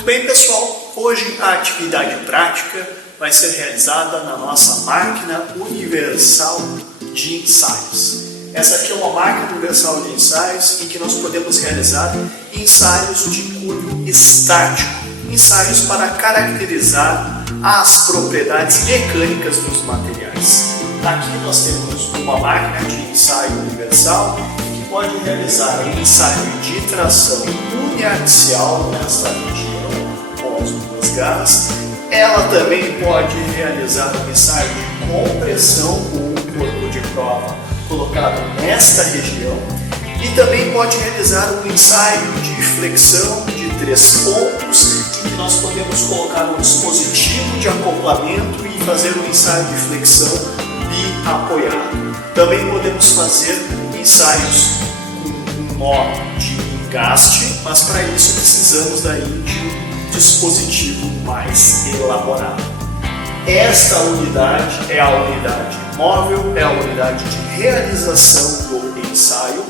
Muito bem, pessoal, hoje a atividade prática vai ser realizada na nossa máquina universal de ensaios. Essa aqui é uma máquina universal de ensaios em que nós podemos realizar ensaios de cunho estático, ensaios para caracterizar as propriedades mecânicas dos materiais. Aqui nós temos uma máquina de ensaio universal que pode realizar um ensaio de tração uniaxial nesta região, com as duas garras. Ela também pode realizar um ensaio de compressão com um corpo de prova colocado nesta região e também pode realizar um ensaio de flexão de 3 pontos em que nós podemos colocar um dispositivo de acoplamento e fazer um ensaio de flexão bi-apoiado. Também podemos fazer ensaios com um nó de engaste, mas para isso precisamos daí de um dispositivo mais elaborado. Esta unidade é a unidade móvel, é a unidade de realização do ensaio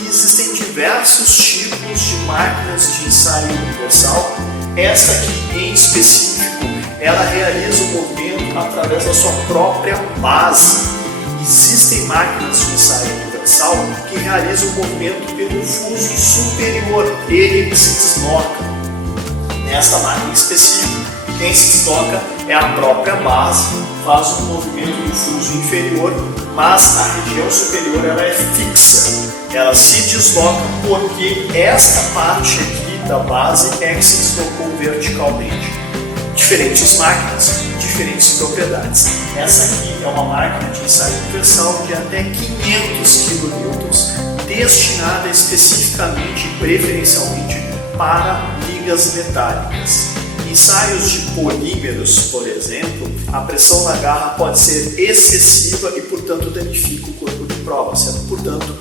e existem diversos tipos de máquinas de ensaio universal. Esta aqui em específico, ela realiza o movimento através da sua própria base. Existem máquinas de ensaio universal que realizam o movimento pelo fuso superior, ele se desloca. Nesta máquina específica, quem se desloca é a própria base, faz um movimento do fuso inferior, mas a região superior ela é fixa. Ela se desloca porque esta parte aqui da base é que se deslocou verticalmente. Diferentes máquinas, diferentes propriedades. Essa aqui é uma máquina de ensaio universal de até 500 kN, destinada especificamente e preferencialmente para ligas metálicas. Ensaios de polímeros, por exemplo, a pressão na garra pode ser excessiva e, portanto, danifica o corpo de prova, sendo, portanto,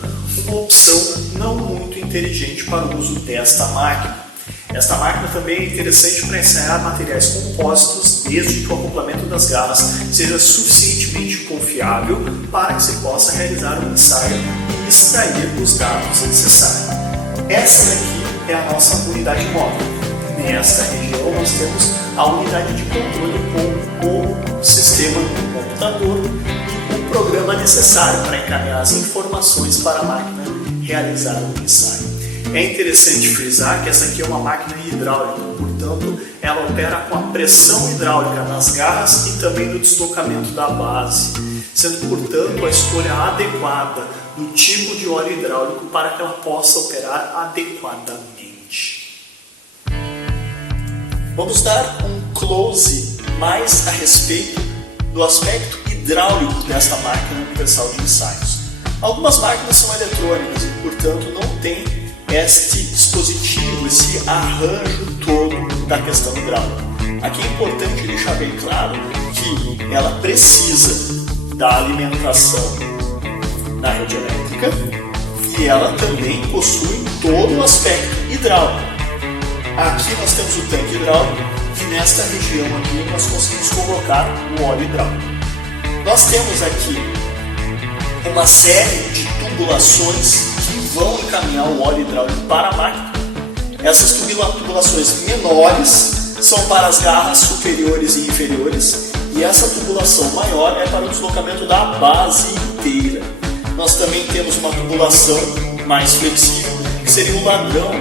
uma opção não muito inteligente para o uso desta máquina. Esta máquina também é interessante para ensaiar materiais compósitos, desde que o acoplamento das garras seja suficientemente confiável para que se possa realizar um ensaio e extrair os dados necessários. Essa daqui é a nossa unidade móvel. Nesta região nós temos a unidade de controle com o sistema do computador e o programa necessário para encaminhar as informações para a máquina realizar o ensaio. É interessante frisar que essa aqui é uma máquina hidráulica, portanto ela opera com a pressão hidráulica nas garras e também no deslocamento da base, sendo portanto a escolha adequada do tipo de óleo hidráulico para que ela possa operar adequadamente. Vamos dar um close mais a respeito do aspecto hidráulico desta máquina universal de ensaios. Algumas máquinas são eletrônicas e, portanto, não tem este dispositivo, esse arranjo todo da questão hidráulica. Aqui é importante deixar bem claro que ela precisa da alimentação na rede elétrica e ela também possui todo o aspecto hidráulico. Aqui nós temos o tanque hidráulico e nesta região aqui nós conseguimos colocar o óleo hidráulico. Nós temos aqui uma série de tubulações que vão encaminhar o óleo hidráulico para a máquina. Essas tubulações menores são para as garras superiores e inferiores e essa tubulação maior é para o deslocamento da base inteira. Nós também temos uma tubulação mais flexível, que seria o ladrão,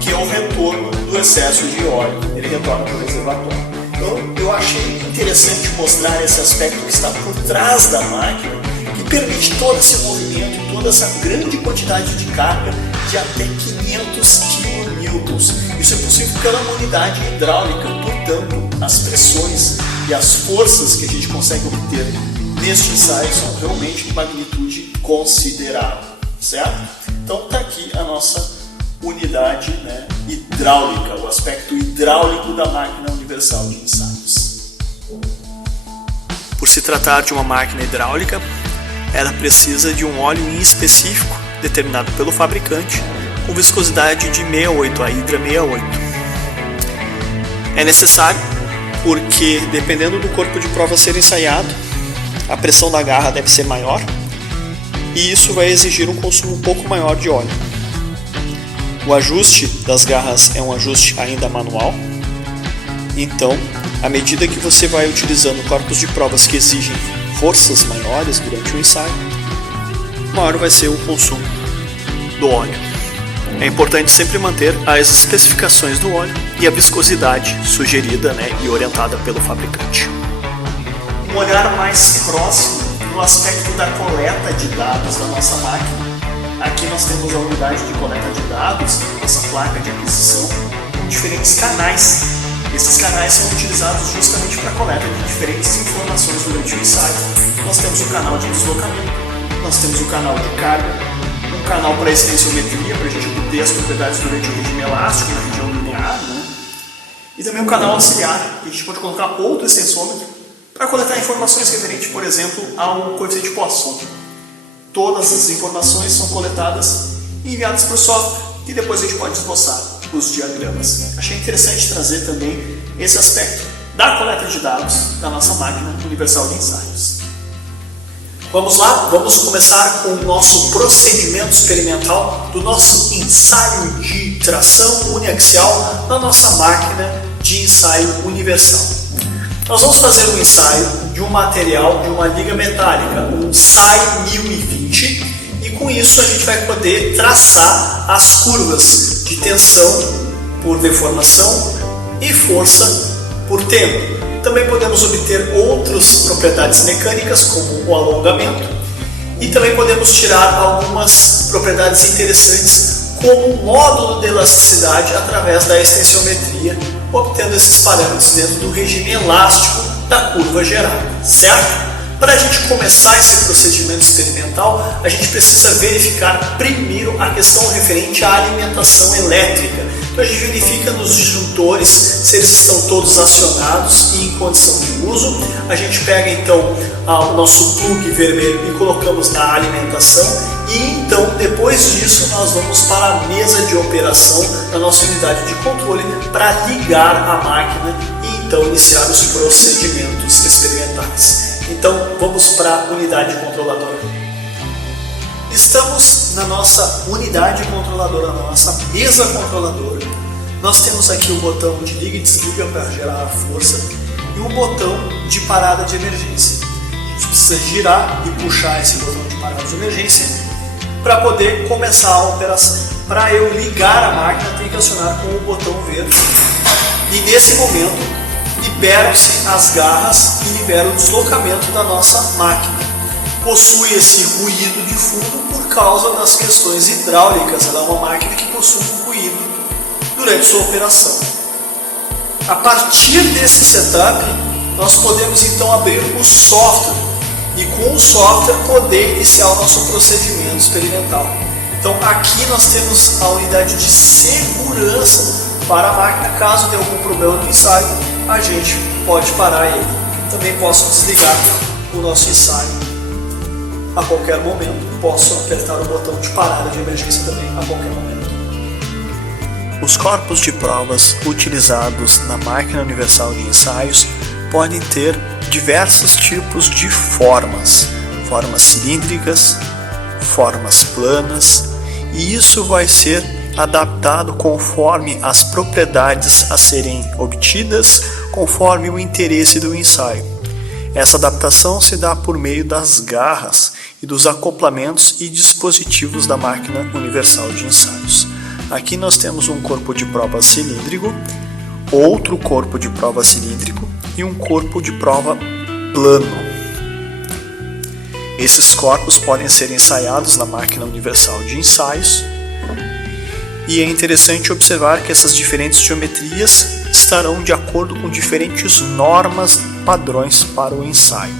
que é o retorno do excesso de óleo, ele retorna para o reservatório. Então eu achei interessante mostrar esse aspecto que está por trás da máquina, que permite todo esse movimento e toda essa grande quantidade de carga de até 500 kN. Isso é possível pela unidade hidráulica, portanto as pressões e as forças que a gente consegue obter neste ensaio são realmente de magnitude considerável, certo? Então está aqui a nossa unidade hidráulica, o aspecto hidráulico da máquina universal de ensaios. Por se tratar de uma máquina hidráulica, ela precisa de um óleo em específico, determinado pelo fabricante, com viscosidade de 68, a hidra 68. É necessário porque, dependendo do corpo de prova a ser ensaiado, a pressão da garra deve ser maior e isso vai exigir um consumo um pouco maior de óleo. O ajuste das garras é um ajuste ainda manual Então, à medida que você vai utilizando corpos de provas que exigem forças maiores durante o ensaio, maior vai ser o consumo do óleo. É importante sempre manter as especificações do óleo e a viscosidade sugerida, e orientada pelo fabricante. Um olhar mais próximo no aspecto da coleta de dados da nossa máquina. Aqui nós temos a unidade de coleta de dados, nossa placa de aquisição, com diferentes canais. Esses canais são utilizados justamente para a coleta de diferentes informações durante o ensaio. Nós temos o canal de deslocamento, nós temos o canal de carga, um canal para extensiometria, para a gente obter as propriedades durante o regime elástico, na região linear, e também um canal auxiliar, que a gente pode colocar outro extensômetro para coletar informações referentes, por exemplo, ao coeficiente Poisson. Todas as informações são coletadas e enviadas para o software, e depois a gente pode esboçar os diagramas. Achei interessante trazer também esse aspecto da coleta de dados da nossa máquina universal de ensaios. Vamos lá? Vamos começar com o nosso procedimento experimental do nosso ensaio de tração uniaxial na nossa máquina de ensaio universal. Nós vamos fazer um ensaio de um material, de uma liga metálica, um SAI 1020, e com isso a gente vai poder traçar as curvas de tensão por deformação e força por tempo. Também podemos obter outras propriedades mecânicas, como o alongamento, e também podemos tirar algumas propriedades interessantes, como o módulo de elasticidade através da extensiometria, obtendo esses parâmetros dentro do regime elástico da curva gerada, certo? Para a gente começar esse procedimento experimental, a gente precisa verificar primeiro a questão referente à alimentação elétrica. Então a gente verifica nos disjuntores se eles estão todos acionados e em condição de uso. A gente pega então o nosso plug vermelho e colocamos na alimentação. E então, depois disso, nós vamos para a mesa de operação da nossa unidade de controle para ligar a máquina e então iniciar os procedimentos experimentais. Então, vamos para a unidade controladora. Estamos na nossa unidade controladora, na nossa mesa controladora. Nós temos aqui o botão de liga e desliga para gerar a força e um botão de parada de emergência. A gente precisa girar e puxar esse botão de parada de emergência para poder começar a operação. Para eu ligar a máquina, tenho que acionar com o botão verde. E nesse momento, liberam-se as garras e libera o deslocamento da nossa máquina. Possui esse ruído de fundo por causa das questões hidráulicas. Ela é uma máquina que possui um ruído durante sua operação. A partir desse setup, nós podemos então abrir o software e com o software poder iniciar o nosso procedimento experimental. Então aqui nós temos a unidade de segurança para a máquina. Caso dê algum problema no ensaio, a gente pode parar ele. Também posso desligar o nosso ensaio a qualquer momento. Posso apertar o botão de parada de emergência também a qualquer momento. Os corpos de provas utilizados na máquina universal de ensaios podem ter diversos tipos de formas cilíndricas, formas planas, e isso vai ser adaptado conforme as propriedades a serem obtidas, conforme o interesse do ensaio. Essa adaptação se dá por meio das garras e dos acoplamentos e dispositivos da máquina universal de ensaios. Aqui nós temos um corpo de prova cilíndrico, outro corpo de prova cilíndrico e um corpo de prova plano. Esses corpos podem ser ensaiados na máquina universal de ensaios, e é interessante observar que essas diferentes geometrias estarão de acordo com diferentes normas padrões para o ensaio.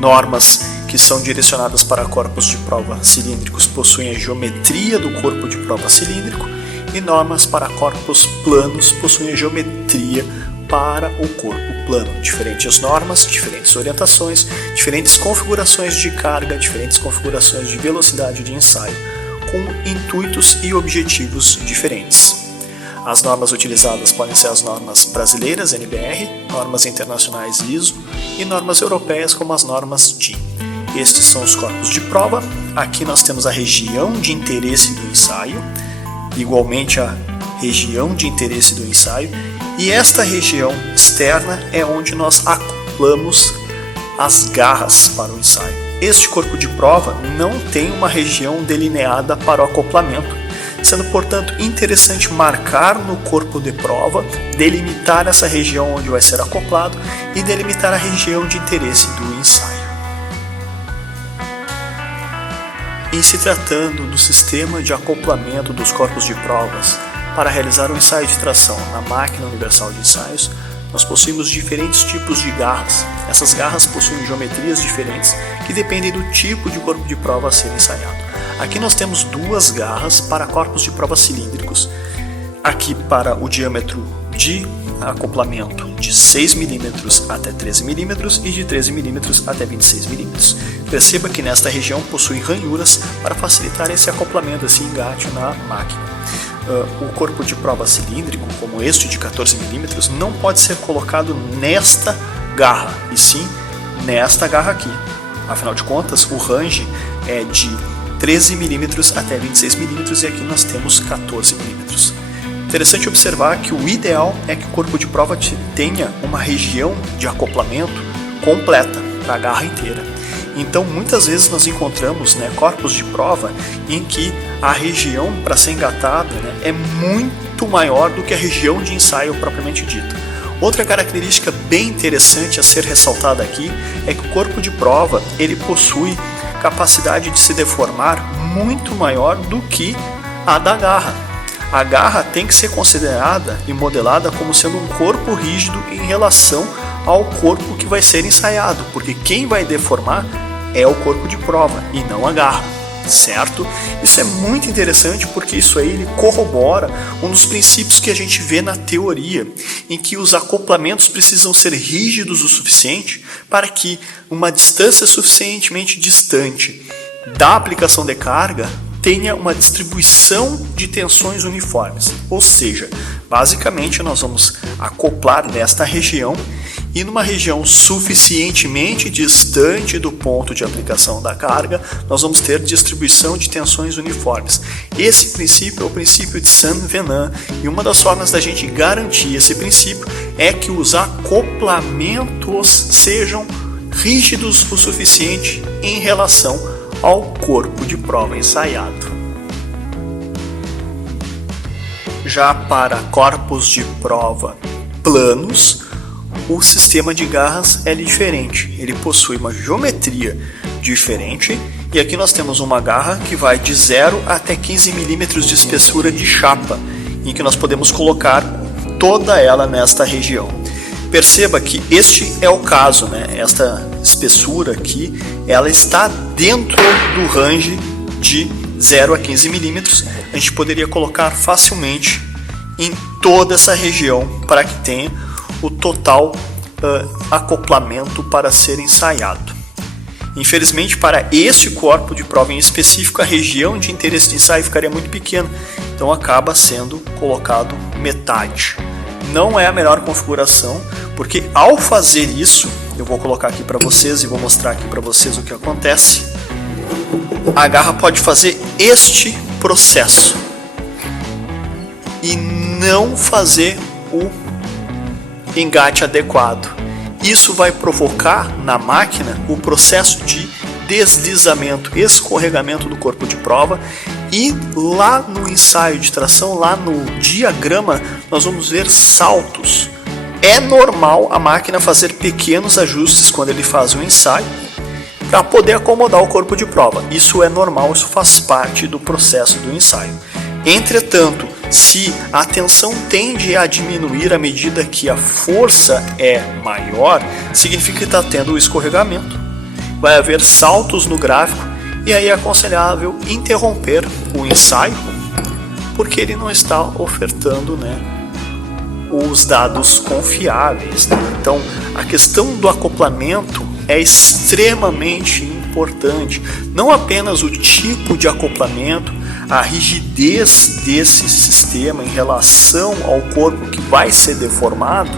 Normas que são direcionadas para corpos de prova cilíndricos possuem a geometria do corpo de prova cilíndrico, e normas para corpos planos possuem a geometria para o corpo plano. Diferentes normas, diferentes orientações, diferentes configurações de carga, diferentes configurações de velocidade de ensaio, com intuitos e objetivos diferentes. As normas utilizadas podem ser as normas brasileiras, NBR, normas internacionais ISO e normas europeias como as normas DIN. Estes são os corpos de prova. Aqui nós temos a região de interesse do ensaio, igualmente a região de interesse do ensaio, E esta região externa é onde nós acoplamos as garras para o ensaio. Este corpo de prova não tem uma região delineada para o acoplamento, sendo, portanto, interessante marcar no corpo de prova, delimitar essa região onde vai ser acoplado e delimitar a região de interesse do ensaio. Em se tratando do sistema de acoplamento dos corpos de provas para realizar o ensaio de tração na máquina universal de ensaios, nós possuímos diferentes tipos de garras. Essas garras possuem geometrias diferentes que dependem do tipo de corpo de prova a ser ensaiado. Aqui nós temos duas garras para corpos de prova cilíndricos. Aqui para o diâmetro de acoplamento de 6 mm até 13 mm e de 13 mm até 26 mm. Perceba que nesta região possui ranhuras para facilitar esse acoplamento, esse engate na máquina. O corpo de prova cilíndrico, como este de 14 mm, não pode ser colocado nesta garra, e sim nesta garra aqui. Afinal de contas, o range é de 13 mm até 26 mm e aqui nós temos 14 mm. Interessante observar que o ideal é que o corpo de prova tenha uma região de acoplamento completa para a garra inteira. Então, muitas vezes nós encontramos corpos de prova em que a região para ser engatada é muito maior do que a região de ensaio propriamente dita. Outra característica bem interessante a ser ressaltada aqui é que o corpo de prova ele possui capacidade de se deformar muito maior do que a da garra. A garra tem que ser considerada e modelada como sendo um corpo rígido em relação ao corpo que vai ser ensaiado, porque quem vai deformar é o corpo de prova e não a garra, certo? Isso é muito interessante porque isso aí ele corrobora um dos princípios que a gente vê na teoria, em que os acoplamentos precisam ser rígidos o suficiente para que uma distância suficientemente distante da aplicação de carga tenha uma distribuição de tensões uniformes, ou seja, basicamente nós vamos acoplar nesta região e numa região suficientemente distante do ponto de aplicação da carga, nós vamos ter distribuição de tensões uniformes. Esse princípio é o princípio de Saint-Venant e uma das formas da gente garantir esse princípio é que os acoplamentos sejam rígidos o suficiente em relação ao corpo de prova ensaiado. Já para corpos de prova planos, o sistema de garras é diferente. Ele possui uma geometria diferente e aqui nós temos uma garra que vai de 0 até 15 mm de espessura de chapa, em que nós podemos colocar toda ela nesta região. Perceba que este é o caso, esta espessura aqui, ela está dentro do range de 0 a 15 mm. A gente poderia colocar facilmente em toda essa região para que tenha o total acoplamento para ser ensaiado. Infelizmente, para este corpo de prova em específico, a região de interesse de ensaio ficaria muito pequena, então acaba sendo colocado metade. Não é a melhor configuração, porque ao fazer isso, eu vou colocar aqui para vocês e vou mostrar aqui para vocês o que acontece. A garra pode fazer este processo e não fazer o engate adequado. Isso vai provocar na máquina o processo de deslizamento, escorregamento do corpo de prova. E lá no ensaio de tração, lá no diagrama, nós vamos ver saltos. É normal a máquina fazer pequenos ajustes quando ele faz o ensaio para poder acomodar o corpo de prova. Isso é normal, isso faz parte do processo do ensaio. Entretanto, se a tensão tende a diminuir à medida que a força é maior, significa que está tendo o escorregamento. Vai haver saltos no gráfico e aí é aconselhável interromper o ensaio porque ele não está ofertando os dados confiáveis. Então, a questão do acoplamento é extremamente importante. Não apenas o tipo de acoplamento, a rigidez desse sistema em relação ao corpo que vai ser deformado,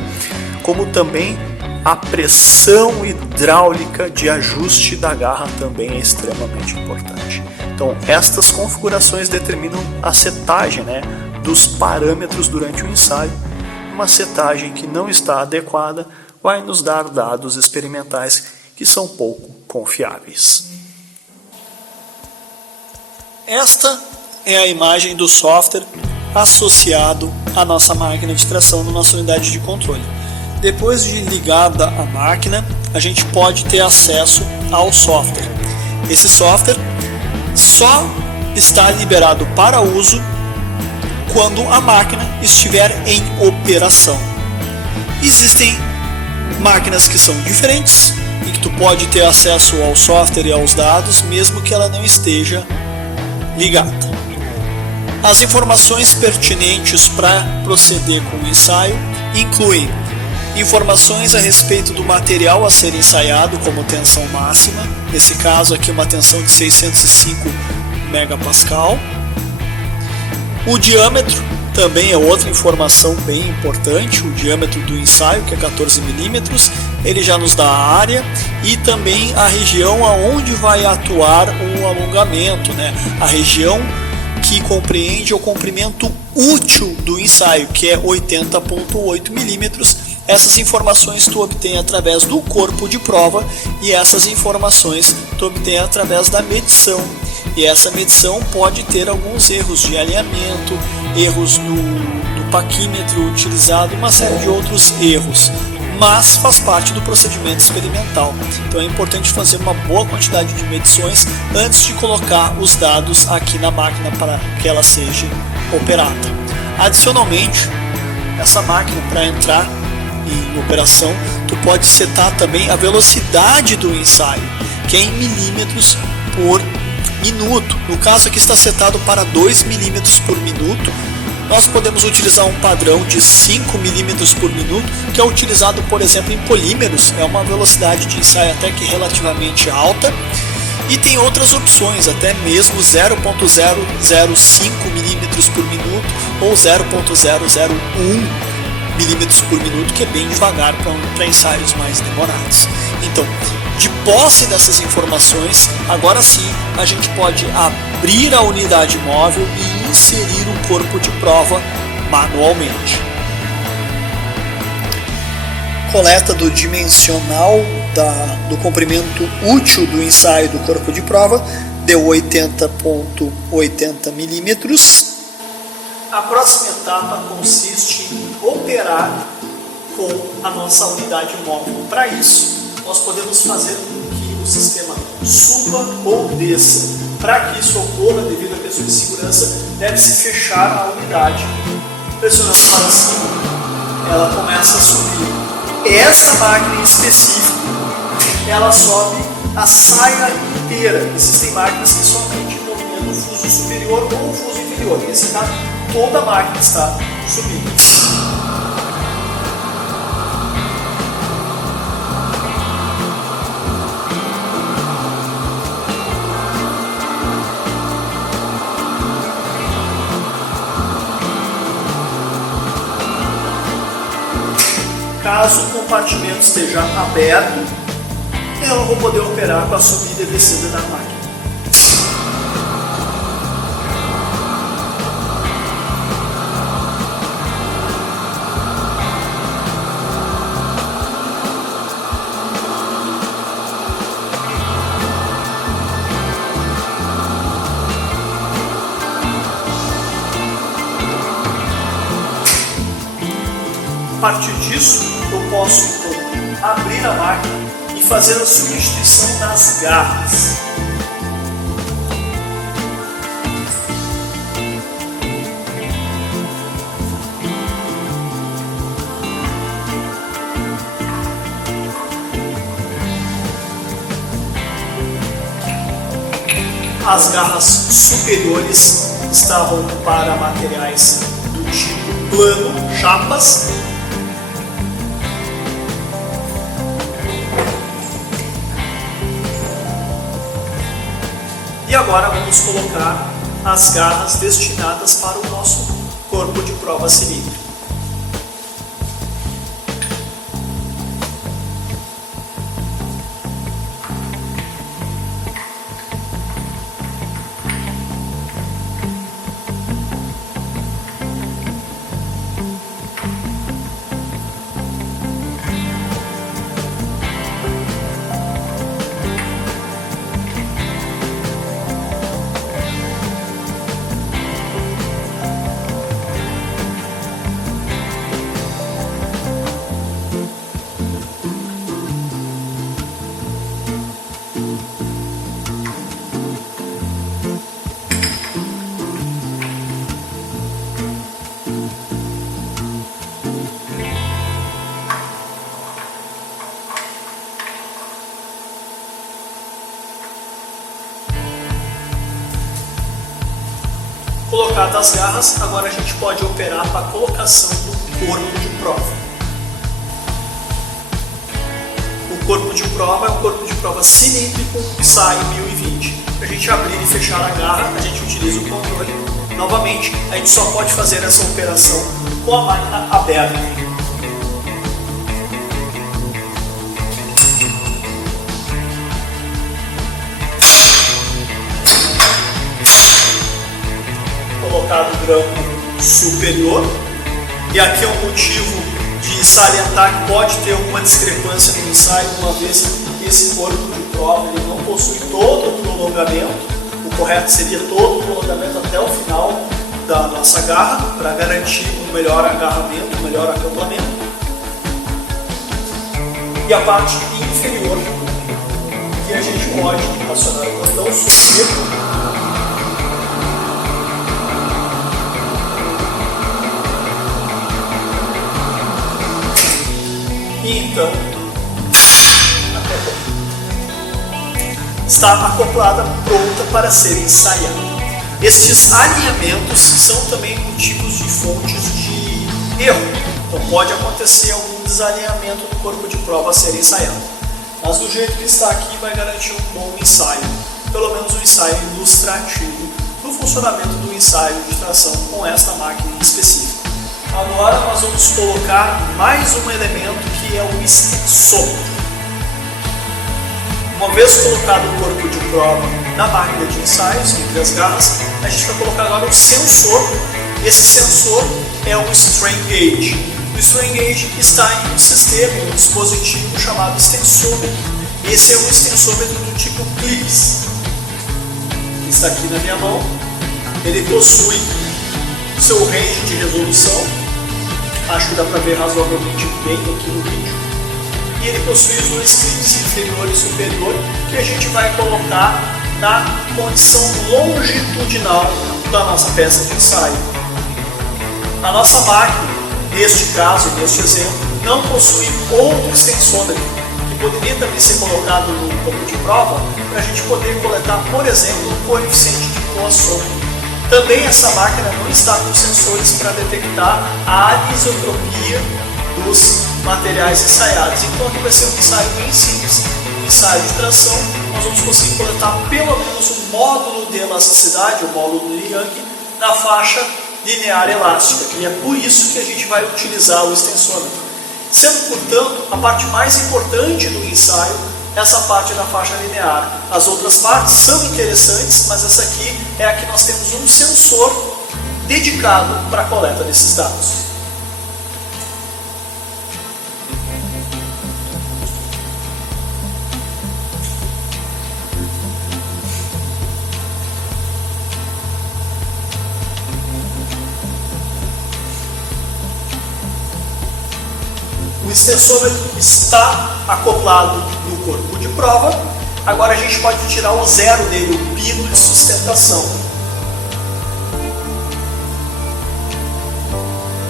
como também a pressão hidráulica de ajuste da garra também é extremamente importante. Então, estas configurações determinam a setagem dos parâmetros durante o ensaio, uma setagem que não está adequada vai nos dar dados experimentais que são pouco confiáveis. Esta é a imagem do software associado à nossa máquina de tração na nossa unidade de controle. Depois de ligada a máquina, a gente pode ter acesso ao software. Esse software só está liberado para uso quando a máquina estiver em operação. Existem máquinas que são diferentes e que tu pode ter acesso ao software e aos dados mesmo que ela não esteja ligada. As informações pertinentes para proceder com o ensaio incluem informações a respeito do material a ser ensaiado, como tensão máxima, nesse caso aqui uma tensão de 605 megapascal. O diâmetro também é outra informação bem importante, o diâmetro do ensaio, que é 14 milímetros, ele já nos dá a área e também a região aonde vai atuar o alongamento, né? A região que compreende o comprimento útil do ensaio, que é 80,8 milímetros. Essas informações tu obtém através do corpo de prova e essas informações tu obtém através da medição. E essa medição pode ter alguns erros de alinhamento, erros no paquímetro utilizado, uma série de outros erros, mas faz parte do procedimento experimental. Então é importante fazer uma boa quantidade de medições antes de colocar os dados aqui na máquina para que ela seja operada. Adicionalmente, essa máquina, para entrar em operação, tu pode setar também a velocidade do ensaio, que é em milímetros por minuto. No caso aqui está setado para 2 milímetros por minuto. Nós podemos utilizar um padrão de 5 milímetros por minuto, que é utilizado, por exemplo, em polímeros. É uma velocidade de ensaio até que relativamente alta. E tem outras opções, até mesmo 0,005 milímetros por minuto ou 0,001 milímetros por minuto, que é bem devagar para ensaios mais demorados. Então, de posse dessas informações, agora sim a gente pode abrir a unidade móvel e inserir o corpo de prova manualmente. Coleta do dimensional do comprimento útil do ensaio do corpo de prova deu 80,80 milímetros. A próxima etapa consiste em operar com a nossa unidade móvel. Para isso, nós podemos fazer com que o sistema suba ou desça. Para que isso ocorra, devido a questões de segurança, deve-se fechar a unidade. Pressionando para cima, ela começa a subir. Essa máquina em específico, ela sobe a saia inteira. Existem máquinas que somente movimentam o fuso superior ou o fuso inferior. Nesse caso, toda a máquina está subindo. Caso o compartimento esteja aberto, eu vou poder operar com a subida e descida da máquina. A partir disso, eu posso então abrir a máquina e fazer a substituição das garras. As garras superiores estavam para materiais do tipo plano, chapas. E agora vamos colocar as garras destinadas para o nosso corpo de prova cilíndrico. das garras, agora a gente pode operar para a colocação do corpo de prova. O corpo de prova é um corpo de prova cilíndrico SAI 1020. Para a gente abrir e fechar a garra, a gente utiliza o controle. Novamente, a gente só pode fazer essa operação com a máquina aberta. Colocado o grampo superior, e aqui é um motivo de salientar que pode ter alguma discrepância no ensaio, uma vez que esse corpo de prova ele não possui todo o prolongamento. O correto seria todo o prolongamento até o final da nossa garra, para garantir um melhor agarramento, um melhor acoplamento. E a parte inferior, que a gente pode acionar o botão subir. E então está acoplada, pronta para ser ensaiada. Estes alinhamentos são também motivos de fontes de erro, então pode acontecer algum desalinhamento do corpo de prova a ser ensaiado. Mas do jeito que está aqui vai garantir um bom ensaio, pelo menos um ensaio ilustrativo do funcionamento do ensaio de tração com esta máquina em específico. Agora nós vamos colocar mais um elemento que é o extensômetro. Uma vez colocado o corpo de prova na máquina de ensaios, entre as garras, a gente vai colocar agora um sensor. Esse sensor é o strain gauge. O strain gauge está em um sistema, um dispositivo chamado extensômetro. Esse é um extensômetro do tipo clips. Está aqui na minha mão. Ele possui seu range de resolução. Acho que dá para ver razoavelmente bem aqui no vídeo. E ele possui os dois clips inferior e superior que a gente vai colocar na condição longitudinal da nossa peça de ensaio. A nossa máquina, neste caso, neste exemplo, não possui outro extensômetro que poderia também ser colocado no campo de prova para a gente poder coletar, por exemplo, o coeficiente de Poisson. Também essa máquina não está com sensores para detectar a anisotropia dos materiais ensaiados. Então aqui vai ser um ensaio bem simples, um ensaio de tração. Nós vamos conseguir coletar pelo menos um módulo de elasticidade, o módulo de Young, na faixa linear elástica, e é por isso que a gente vai utilizar o extensômetro. Sendo, portanto, a parte mais importante do ensaio essa parte da faixa linear. As outras partes são interessantes, mas essa aqui é a que nós temos um sensor dedicado para a coleta desses dados. O extensômetro está acoplado no corpo de prova. Agora a gente pode tirar o zero dele, o pino de sustentação.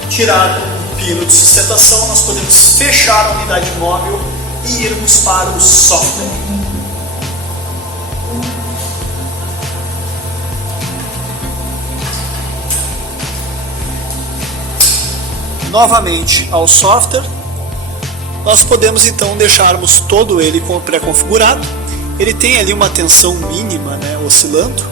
Tirar o pino de sustentação, nós podemos fechar a unidade móvel e irmos para o software. Novamente ao software. Nós podemos então deixarmos todo ele pré-configurado. Ele tem ali uma tensão mínima, né, oscilando.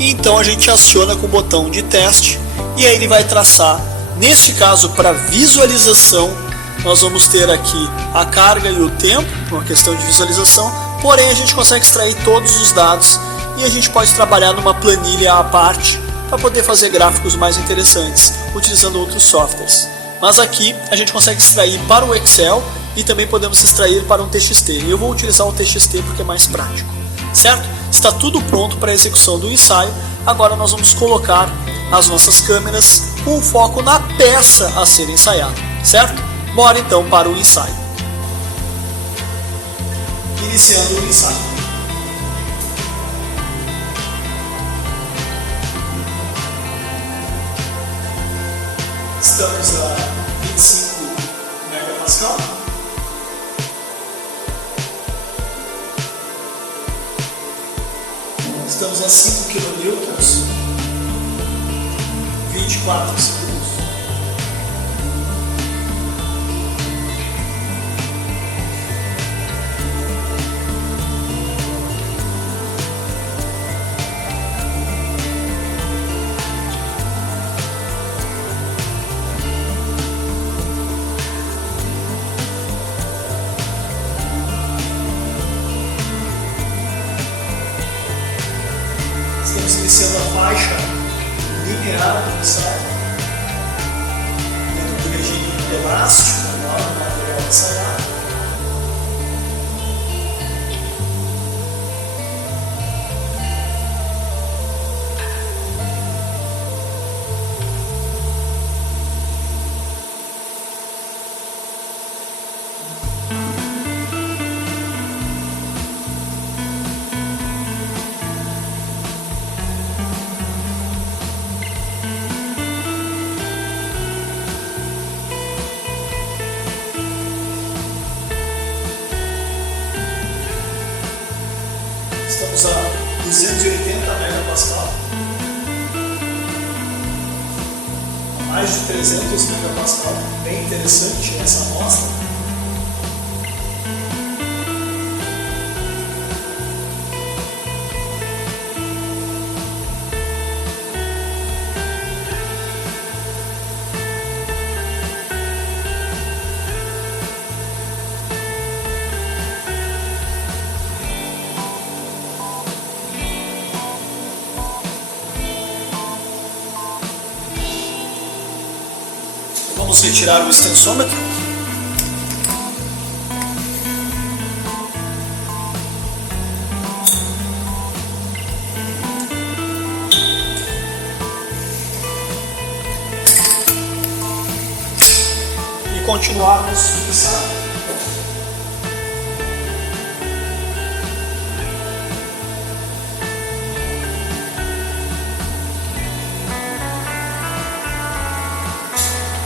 E então a gente aciona com o botão de teste e aí ele vai traçar. Neste caso, para visualização, nós vamos ter aqui a carga e o tempo, uma questão de visualização. Porém, a gente consegue extrair todos os dados e a gente pode trabalhar numa planilha à parte para poder fazer gráficos mais interessantes, utilizando outros softwares. Mas aqui a gente consegue extrair para o Excel e também podemos extrair para um TXT. Eu vou utilizar o TXT porque é mais prático, certo? Está tudo pronto para a execução do ensaio. Agora nós vamos colocar as nossas câmeras com foco na peça a ser ensaiada, certo? Bora então para o ensaio. Iniciando o ensaio. Estamos a 25 megapascal. Estamos a 5 kN. 24 segundos. Estamos iniciando a faixa linear do ensaio, dentro do regime elástico, agora no material ensaiado. Estamos a 280 megapascal, a mais de 300 megapascal, bem interessante essa amostra. Vamos retirar o extensômetro. E continuarmos o ensaio.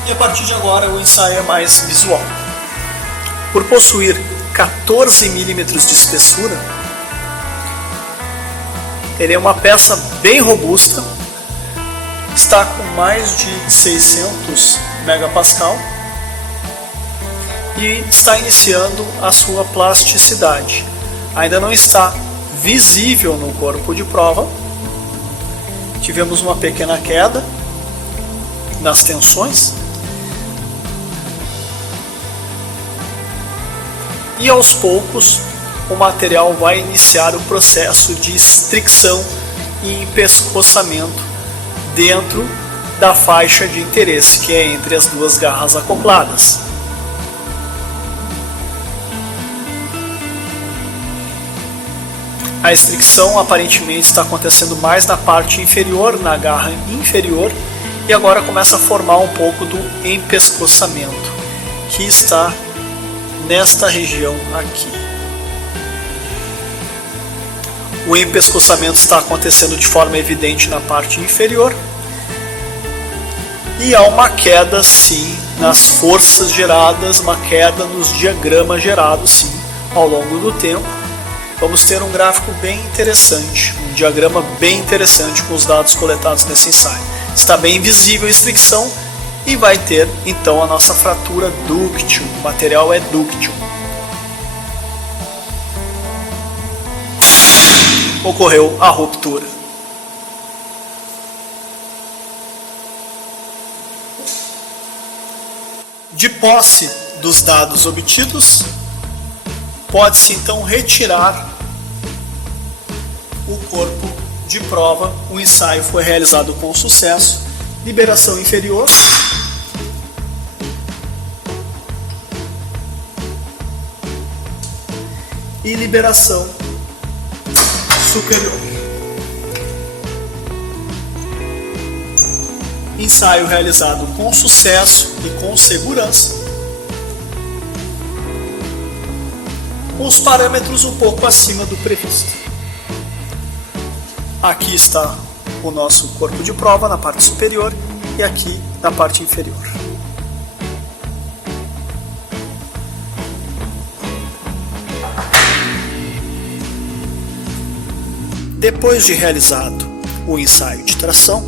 E a partir de agora o ensaio é mais visual. Por possuir 14 milímetros de espessura, ele é uma peça bem robusta, está com mais de 600 megapascal e está iniciando a sua plasticidade. Ainda não está visível no corpo de prova, tivemos uma pequena queda nas tensões, e aos poucos o material vai iniciar o processo de estricção e empescoçamento dentro da faixa de interesse, que é entre as duas garras acopladas. A estricção aparentemente está acontecendo mais na parte inferior, na garra inferior, e agora começa a formar um pouco do empescoçamento, que está nesta região aqui. O empescoçamento está acontecendo de forma evidente na parte inferior e há uma queda sim nas forças geradas, uma queda nos diagramas gerados sim ao longo do tempo. Vamos ter um gráfico bem interessante, um diagrama bem interessante com os dados coletados nesse ensaio. Está bem visível a estricção e vai ter então a nossa fratura dúctil, o material é dúctil. Ocorreu a ruptura. De posse dos dados obtidos, pode-se então retirar o corpo de prova. O ensaio foi realizado com sucesso. Liberação inferior. E liberação superior. Ensaio realizado com sucesso e com segurança. Os parâmetros um pouco acima do previsto. Aqui está o nosso corpo de prova na parte superior e aqui na parte inferior. Depois de realizado o ensaio de tração,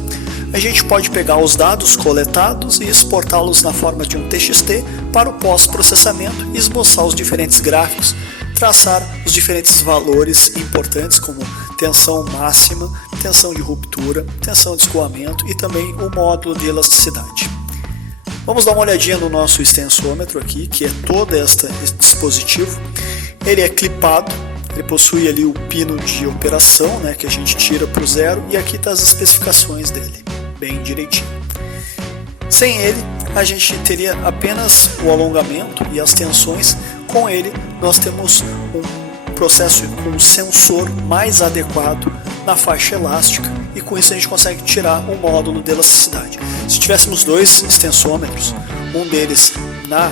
a gente pode pegar os dados coletados e exportá-los na forma de um TXT para o pós-processamento e esboçar os diferentes gráficos, traçar os diferentes valores importantes como tensão máxima, tensão de ruptura, tensão de escoamento e também o módulo de elasticidade. Vamos dar uma olhadinha no nosso extensômetro aqui, que é todo este dispositivo. Ele é clipado, ele possui ali o pino de operação, né, que a gente tira para o zero, e aqui está as especificações dele, bem direitinho. Sem ele, a gente teria apenas o alongamento e as tensões. Com ele, nós temos um processo com um sensor mais adequado na faixa elástica, e com isso a gente consegue tirar o módulo de elasticidade. Se tivéssemos dois extensômetros, um deles na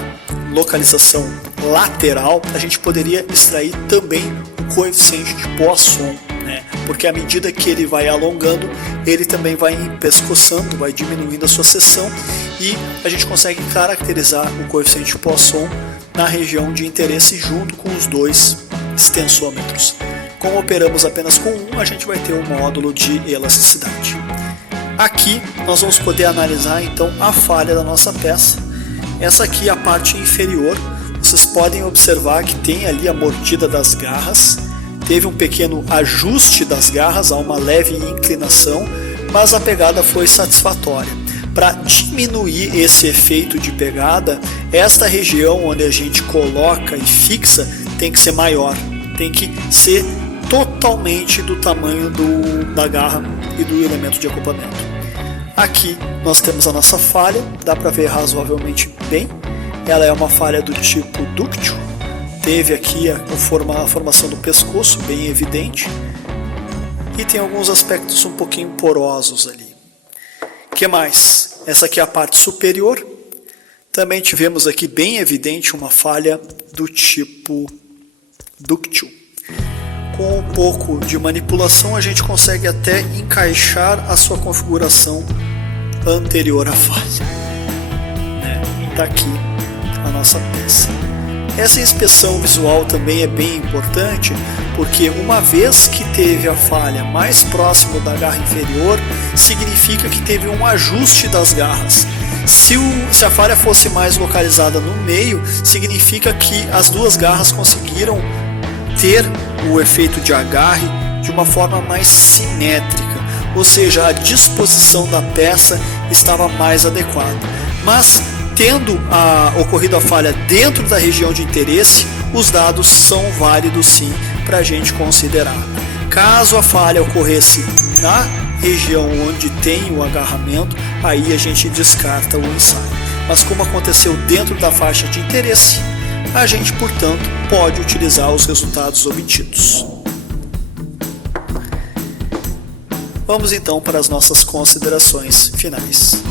localização lateral, a gente poderia extrair também o coeficiente de Poisson, né? Porque à medida que ele vai alongando, ele também vai pescoçando, vai diminuindo a sua seção, e a gente consegue caracterizar o coeficiente de Poisson na região de interesse junto com os dois extensômetros. Como operamos apenas com um, a gente vai ter um módulo de elasticidade. Aqui nós vamos poder analisar então a falha da nossa peça. Essa aqui é a parte inferior. Vocês podem observar que tem ali a mordida das garras. Teve um pequeno ajuste das garras, há uma leve inclinação, mas a pegada foi satisfatória. Para diminuir esse efeito de pegada, esta região onde a gente coloca e fixa tem que ser maior, tem que ser totalmente do tamanho da garra e do elemento de acoplamento. Aqui nós temos a nossa falha, dá para ver razoavelmente bem. Ela é uma falha do tipo dúctil, teve aqui a formação do pescoço bem evidente, e tem alguns aspectos um pouquinho porosos ali. O que mais? Essa aqui é a parte superior. Também tivemos aqui bem evidente uma falha do tipo dúctil. Com um pouco de manipulação a gente consegue até encaixar a sua configuração anterior à falha. Está aqui a nossa peça. Essa inspeção visual também é bem importante, porque uma vez que teve a falha mais próximo da garra inferior, significa que teve um ajuste das garras. Se a falha fosse mais localizada no meio, significa que as duas garras conseguiram ter o efeito de agarre de uma forma mais simétrica, ou seja, a disposição da peça estava mais adequada. Mas tendo ocorrido a falha dentro da região de interesse, os dados são válidos sim para a gente considerar. Caso a falha ocorresse na região onde tem o agarramento, aí a gente descarta o ensaio. Mas como aconteceu dentro da faixa de interesse, a gente, portanto, pode utilizar os resultados obtidos. Vamos então para as nossas considerações finais.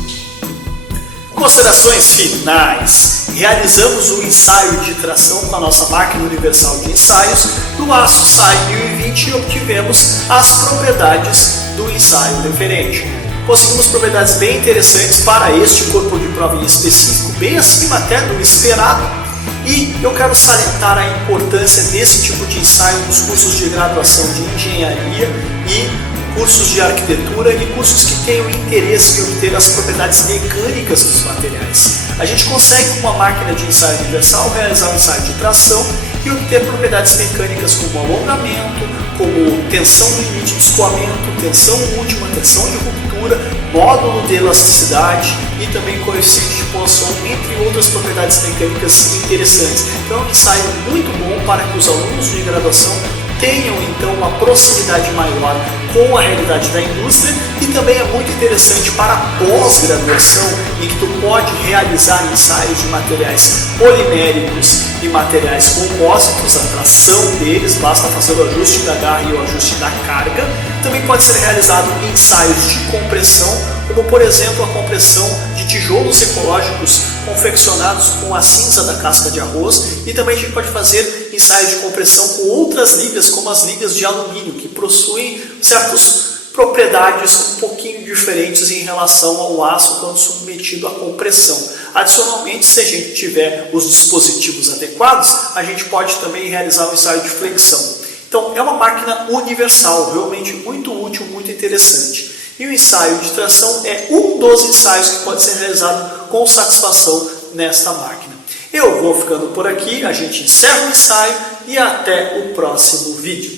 Considerações finais. Realizamos o ensaio de tração com a nossa máquina universal de ensaios do aço SAI 1020 e obtivemos as propriedades do ensaio referente. Conseguimos propriedades bem interessantes para este corpo de prova em específico, bem acima até do esperado. E eu quero salientar a importância desse tipo de ensaio nos cursos de graduação de engenharia e cursos de arquitetura e cursos que tenham interesse em obter as propriedades mecânicas dos materiais. A gente consegue, com uma máquina de ensaio universal, realizar um ensaio de tração e obter propriedades mecânicas como alongamento, como tensão no limite de escoamento, tensão última, tensão de ruptura, módulo de elasticidade e também coeficiente de Poisson, entre outras propriedades mecânicas interessantes. Então é um ensaio muito bom para que os alunos de graduação tenham então uma proximidade maior com a realidade da indústria, e também é muito interessante para a pós-graduação, em que tu pode realizar ensaios de materiais poliméricos e materiais compósitos, a tração deles, basta fazer o ajuste da garra e o ajuste da carga. Também pode ser realizado ensaios de compressão, como por exemplo a compressão de tijolos ecológicos confeccionados com a cinza da casca de arroz, e também a gente pode fazer ensaios de compressão com outras ligas, como as ligas de alumínio, que possuem certas propriedades um pouquinho diferentes em relação ao aço quando submetido à compressão. Adicionalmente, se a gente tiver os dispositivos adequados, a gente pode também realizar um ensaio de flexão. Então, é uma máquina universal, realmente muito útil, muito interessante. E o ensaio de tração é um dos ensaios que pode ser realizado com satisfação nesta máquina. Eu vou ficando por aqui, a gente encerra o ensaio e até o próximo vídeo.